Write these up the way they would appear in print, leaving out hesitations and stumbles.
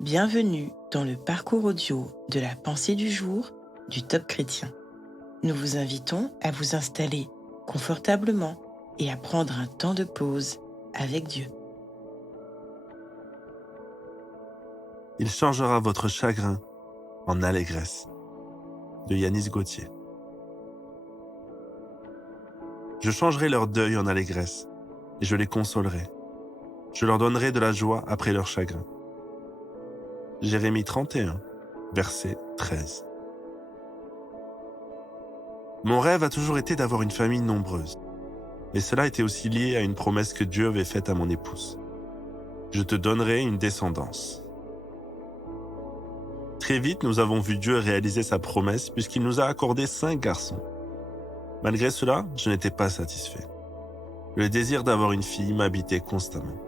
Bienvenue dans le parcours audio de la pensée du jour du Top Chrétien. Nous vous invitons à vous installer confortablement et à prendre un temps de pause avec Dieu. Il changera votre chagrin en allégresse. De Yanis Gauthier. Je changerai leur deuil en allégresse et je les consolerai. Je leur donnerai de la joie après leur chagrin. Jérémie 31, verset 13. Mon rêve a toujours été d'avoir une famille nombreuse. Et cela était aussi lié à une promesse que Dieu avait faite à mon épouse. Je te donnerai une descendance. Très vite, nous avons vu Dieu réaliser sa promesse puisqu'il nous a accordé 5 garçons. Malgré cela, je n'étais pas satisfait. Le désir d'avoir une fille m'habitait constamment.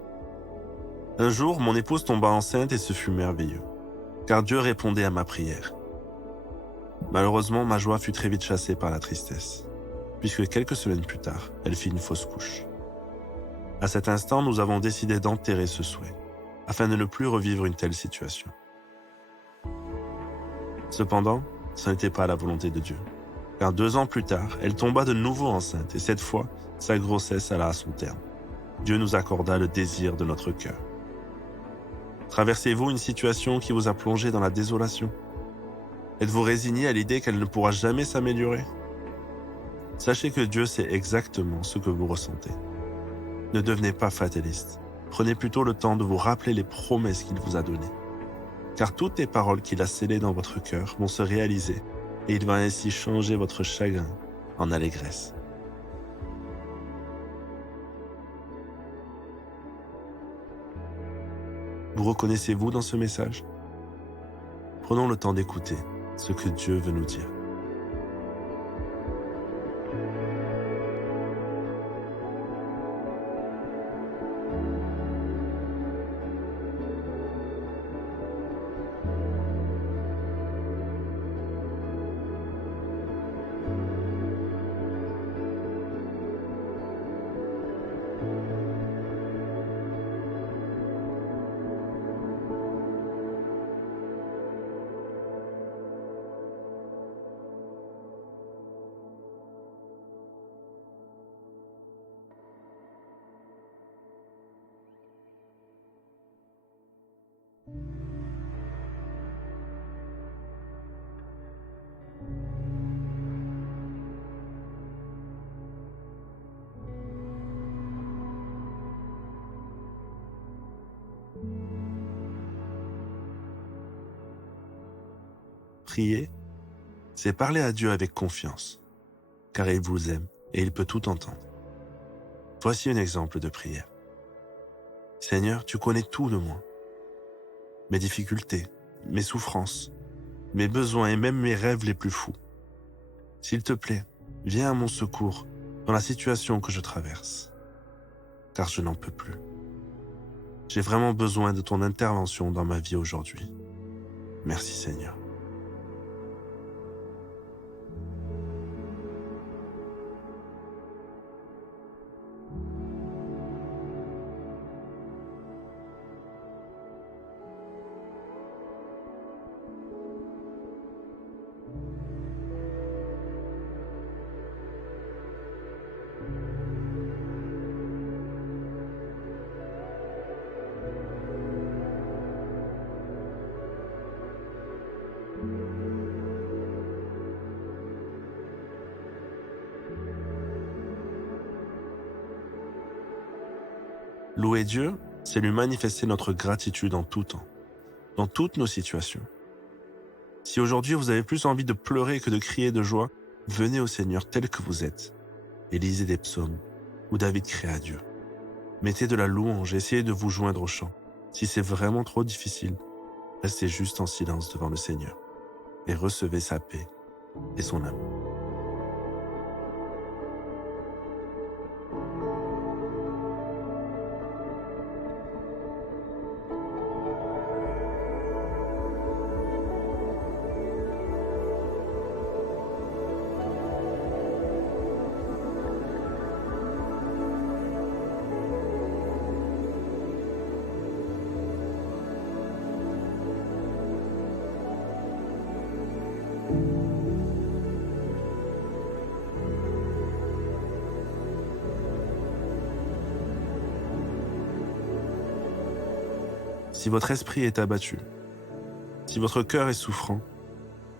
Un jour, mon épouse tomba enceinte et ce fut merveilleux, car Dieu répondait à ma prière. Malheureusement, ma joie fut très vite chassée par la tristesse, puisque quelques semaines plus tard, elle fit une fausse couche. À cet instant, nous avons décidé d'enterrer ce souhait, afin de ne plus revivre une telle situation. Cependant, ce n'était pas la volonté de Dieu, car 2 ans plus tard, elle tomba de nouveau enceinte et cette fois, sa grossesse alla à son terme. Dieu nous accorda le désir de notre cœur. Traversez-vous une situation qui vous a plongé dans la désolation? Êtes-vous résigné à l'idée qu'elle ne pourra jamais s'améliorer? Sachez que Dieu sait exactement ce que vous ressentez. Ne devenez pas fataliste. Prenez plutôt le temps de vous rappeler les promesses qu'il vous a données. Car toutes les paroles qu'il a scellées dans votre cœur vont se réaliser et il va ainsi changer votre chagrin en allégresse. Vous reconnaissez-vous dans ce message? Prenons le temps d'écouter ce que Dieu veut nous dire. Prier, c'est parler à Dieu avec confiance, car il vous aime et il peut tout entendre. Voici un exemple de prière. Seigneur, tu connais tout de moi. Mes difficultés, mes souffrances, mes besoins et même mes rêves les plus fous. S'il te plaît, viens à mon secours dans la situation que je traverse, car je n'en peux plus. J'ai vraiment besoin de ton intervention dans ma vie aujourd'hui. Merci Seigneur. Louer Dieu, c'est lui manifester notre gratitude en tout temps, dans toutes nos situations. Si aujourd'hui vous avez plus envie de pleurer que de crier de joie, venez au Seigneur tel que vous êtes et lisez des psaumes où David crie à Dieu. Mettez de la louange, essayez de vous joindre au chant. Si c'est vraiment trop difficile, restez juste en silence devant le Seigneur et recevez sa paix et son amour. Si votre esprit est abattu, si votre cœur est souffrant,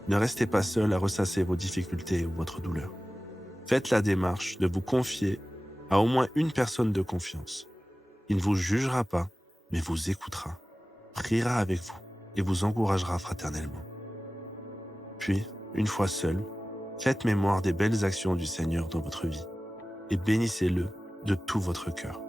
ne restez pas seul à ressasser vos difficultés ou votre douleur. Faites la démarche de vous confier à au moins une personne de confiance. Il ne vous jugera pas, mais vous écoutera, priera avec vous et vous encouragera fraternellement. Puis, une fois seul, faites mémoire des belles actions du Seigneur dans votre vie et bénissez-le de tout votre cœur.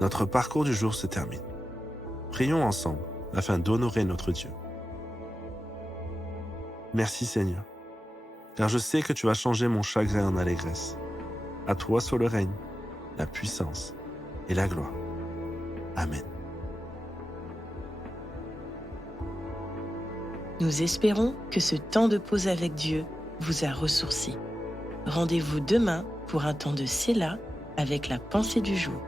Notre parcours du jour se termine. Prions ensemble afin d'honorer notre Dieu. Merci Seigneur, car je sais que tu as changé mon chagrin en allégresse. À toi soit le règne, la puissance et la gloire. Amen. Nous espérons que ce temps de pause avec Dieu vous a ressourci. Rendez-vous demain pour un temps de Séla avec la pensée du jour.